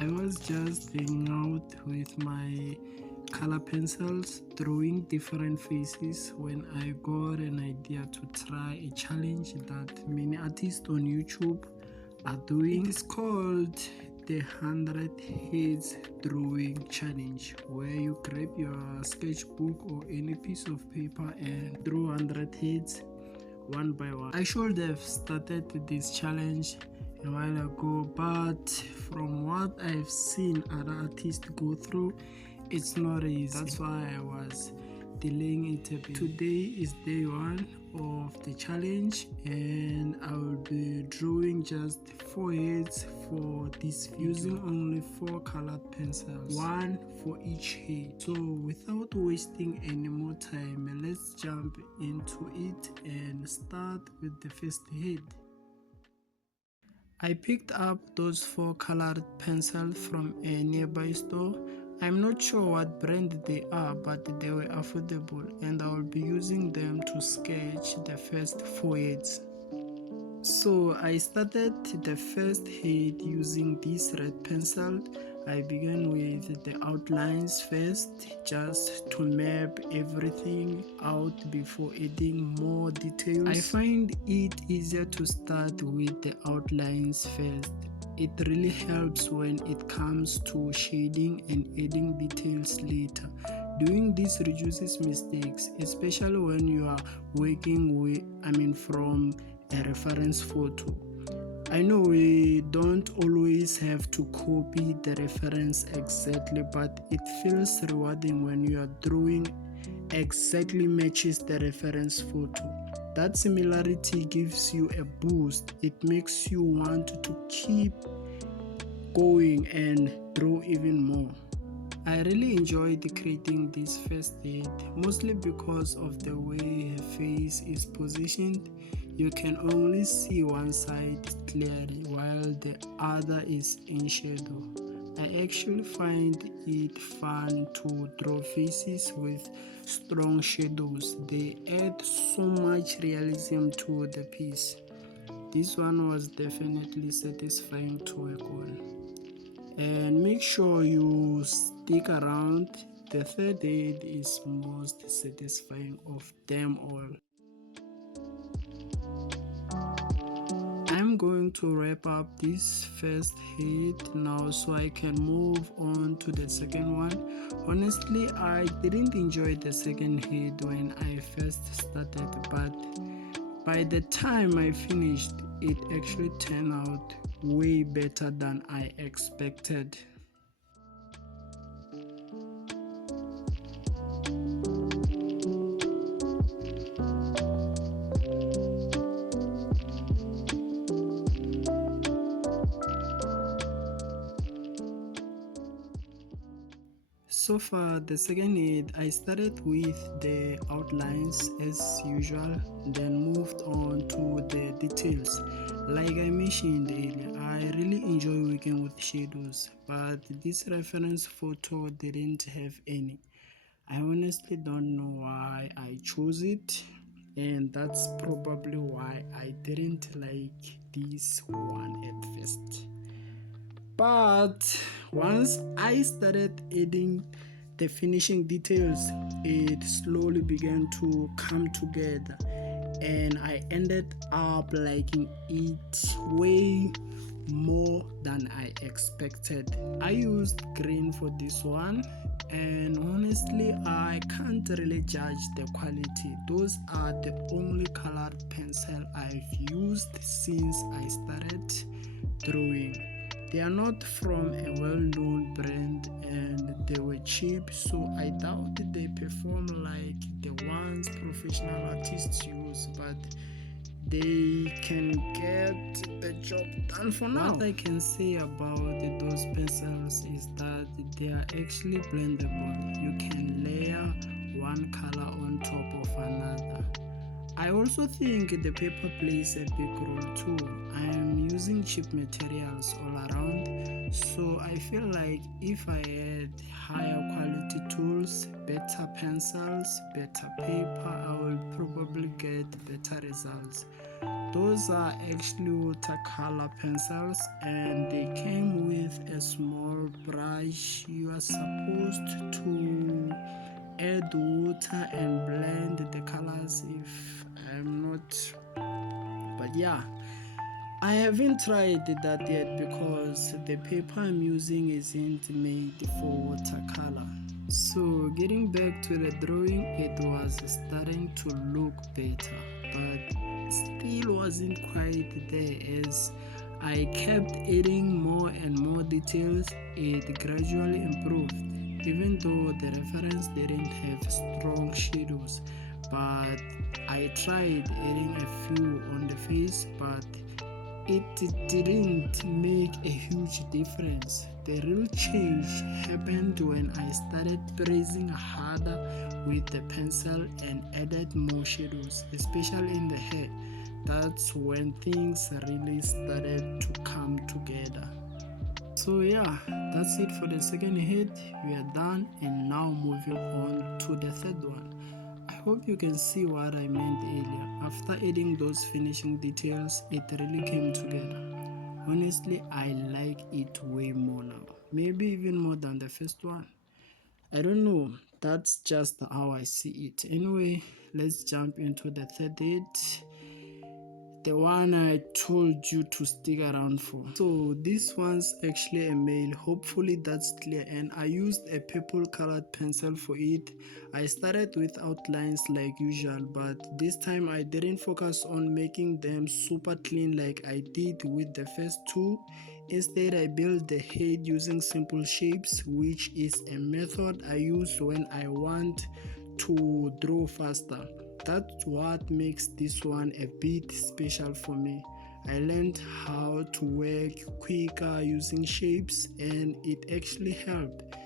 I was just hanging out with my color pencils, drawing different faces when I got an idea to try a challenge that many artists on YouTube are doing. It is called the 100 Heads Drawing Challenge, where you grab your sketchbook or any piece of paper and draw 100 heads one by one. I should have started this challenge a while ago, but from what I've seen other artists go through, it's not easy. That's why I was delaying it a bit. Today is day one of the challenge and I will be drawing just 4 heads for this using only 4 colored pencils, 1 for each head. So without wasting any more time, let's jump into it and start with the first head. I picked up those 4 colored pencils from a nearby store. I'm not sure what brand they are, but they were affordable and I will be using them to sketch the first 4 heads. So I started the first head using this red pencil. I began with the outlines first, just to map everything out before adding more details. I find it easier to start with the outlines first. It really helps when it comes to shading and adding details later. Doing this reduces mistakes, especially when you are working from a reference photo. I know we don't always have to copy the reference exactly, but it feels rewarding when you are drawing exactly matches the reference photo. That similarity gives you a boost. It makes you want to keep going and draw even more. I really enjoyed creating this first head, mostly because of the way her face is positioned. You can only see one side clearly while the other is in shadow. I actually find it fun to draw faces with strong shadows. They add so much realism to the piece. This one was definitely satisfying to work on. And make sure you stick around. The third head is most satisfying of them all. I'm going to wrap up this first head now so I can move on to the second one. Honestly, I didn't enjoy the second head when I first started, but by the time I finished, it actually turned out way better than I expected. So far, the second head, I started with the outlines as usual, then moved on to the details. Like I mentioned earlier, I really enjoy working with shadows, but this reference photo didn't have any. I honestly don't know why I chose it, and that's probably why I didn't like this one at first. But once I started adding the finishing details, it slowly began to come together and I ended up liking it way more than I expected. I used green for this one, and honestly I can't really judge the quality. Those are the only colored pencil I've used since I started drawing. They are not from a well-known brand and they were cheap, so I doubt they perform like the ones professional artists use, but they can get the job done for now. What I can say about those pencils is that they are actually blendable. You can layer one color on top of another. I also think the paper plays a big role too. I am using cheap materials all around, So I feel like if I had higher quality tools, better pencils, better paper, I will probably get better results. Those are actually watercolor pencils and they came with a small brush. You are supposed to add water and blend the colors if I'm not, but yeah, I haven't tried that yet because the paper I'm using isn't made for watercolor. So getting back to the drawing, it was starting to look better, but still wasn't quite there. As I kept adding more and more details, it gradually improved, even though the reference didn't have strong shadows. But I tried adding a few on the face, but it didn't make a huge difference. The real change happened when I started pressing harder with the pencil and added more shadows, especially in the hair. That's when things really started to come together. So yeah, that's it for the second head. We are done and now moving on to the third one. I hope you can see what I meant earlier. After adding those finishing details, it really came together. Honestly, I like it way more now. Maybe even more than the first one. I don't know, that's just how I see it. Anyway, let's jump into the third date, the one I told you to stick around for. So this one's actually a male, hopefully that's clear, and I used a purple colored pencil for it. I started with outlines like usual, but this time I didn't focus on making them super clean like I did with the first two. Instead, I built the head using simple shapes, which is a method I use when I want to draw faster. That's what makes this one a bit special for me. I learned how to work quicker using shapes and it actually helped.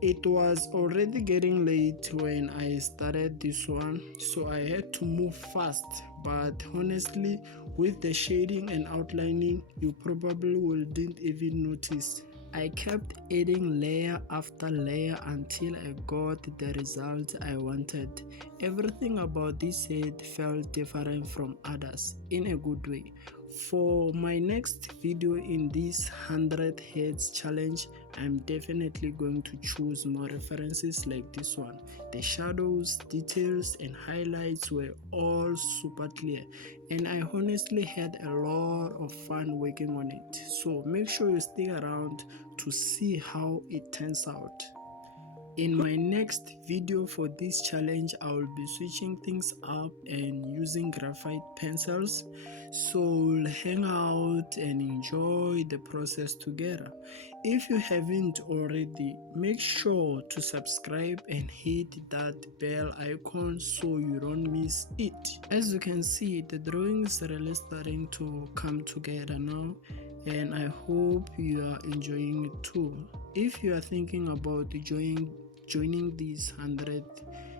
It was already getting late when I started this one, so I had to move fast. But honestly, with the shading and outlining, you probably wouldn't even notice. I kept adding layer after layer until I got the result I wanted. Everything about this head felt different from others in a good way. For my next video in this 100 heads challenge, I'm definitely going to choose more references like this one. The shadows, details and highlights were all super clear and I honestly had a lot of fun working on it. So make sure you stick around to see how it turns out. In my next video for this challenge, I will be switching things up and using graphite pencils. So we'll hang out and enjoy the process together. If you haven't already, make sure to subscribe and hit that bell icon so you don't miss it. As you can see, the drawing is really starting to come together now and I hope you are enjoying it too. If you are thinking about joining this 100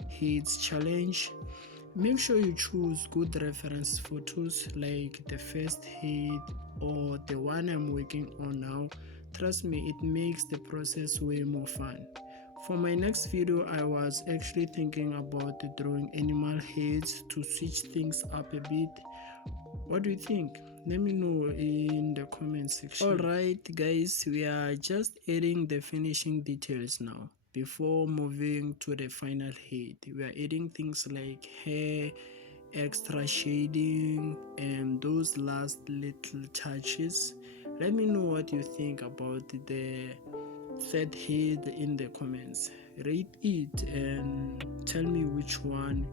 heads challenge, make sure you choose good reference photos like the first head or the one I'm working on now. Trust me, it makes the process way more fun. For my next video, I was actually thinking about drawing animal heads to switch things up a bit. What do you think? Let me know in the comment section. Alright guys, we are just adding the finishing details now. Before moving to the final head, we are adding things like hair, extra shading and those last little touches. Let me know what you think about the third head in the comments. Rate it and tell me which one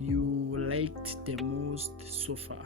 you liked the most so far.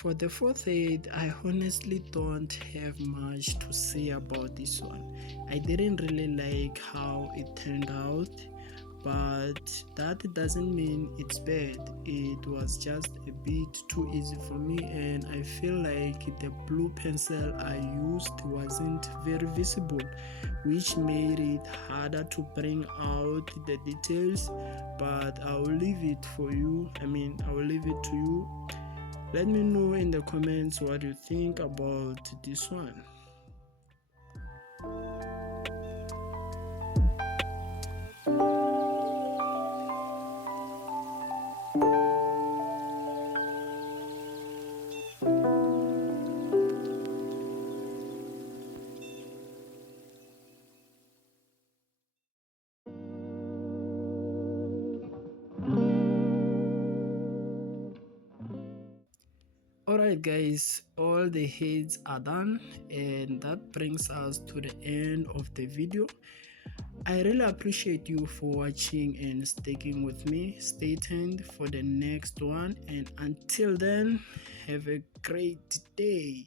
For the fourth aid, I honestly don't have much to say about this one. I didn't really like how it turned out, but that doesn't mean it's bad. It was just a bit too easy for me, and I feel like the blue pencil I used wasn't very visible, which made it harder to bring out the details. But I will leave it for you. I will leave it to you. Let me know in the comments what you think about this one. Alright guys, all the heads are done, and that brings us to the end of the video. I really appreciate you for watching and sticking with me. Stay tuned for the next one, and until then, have a great day.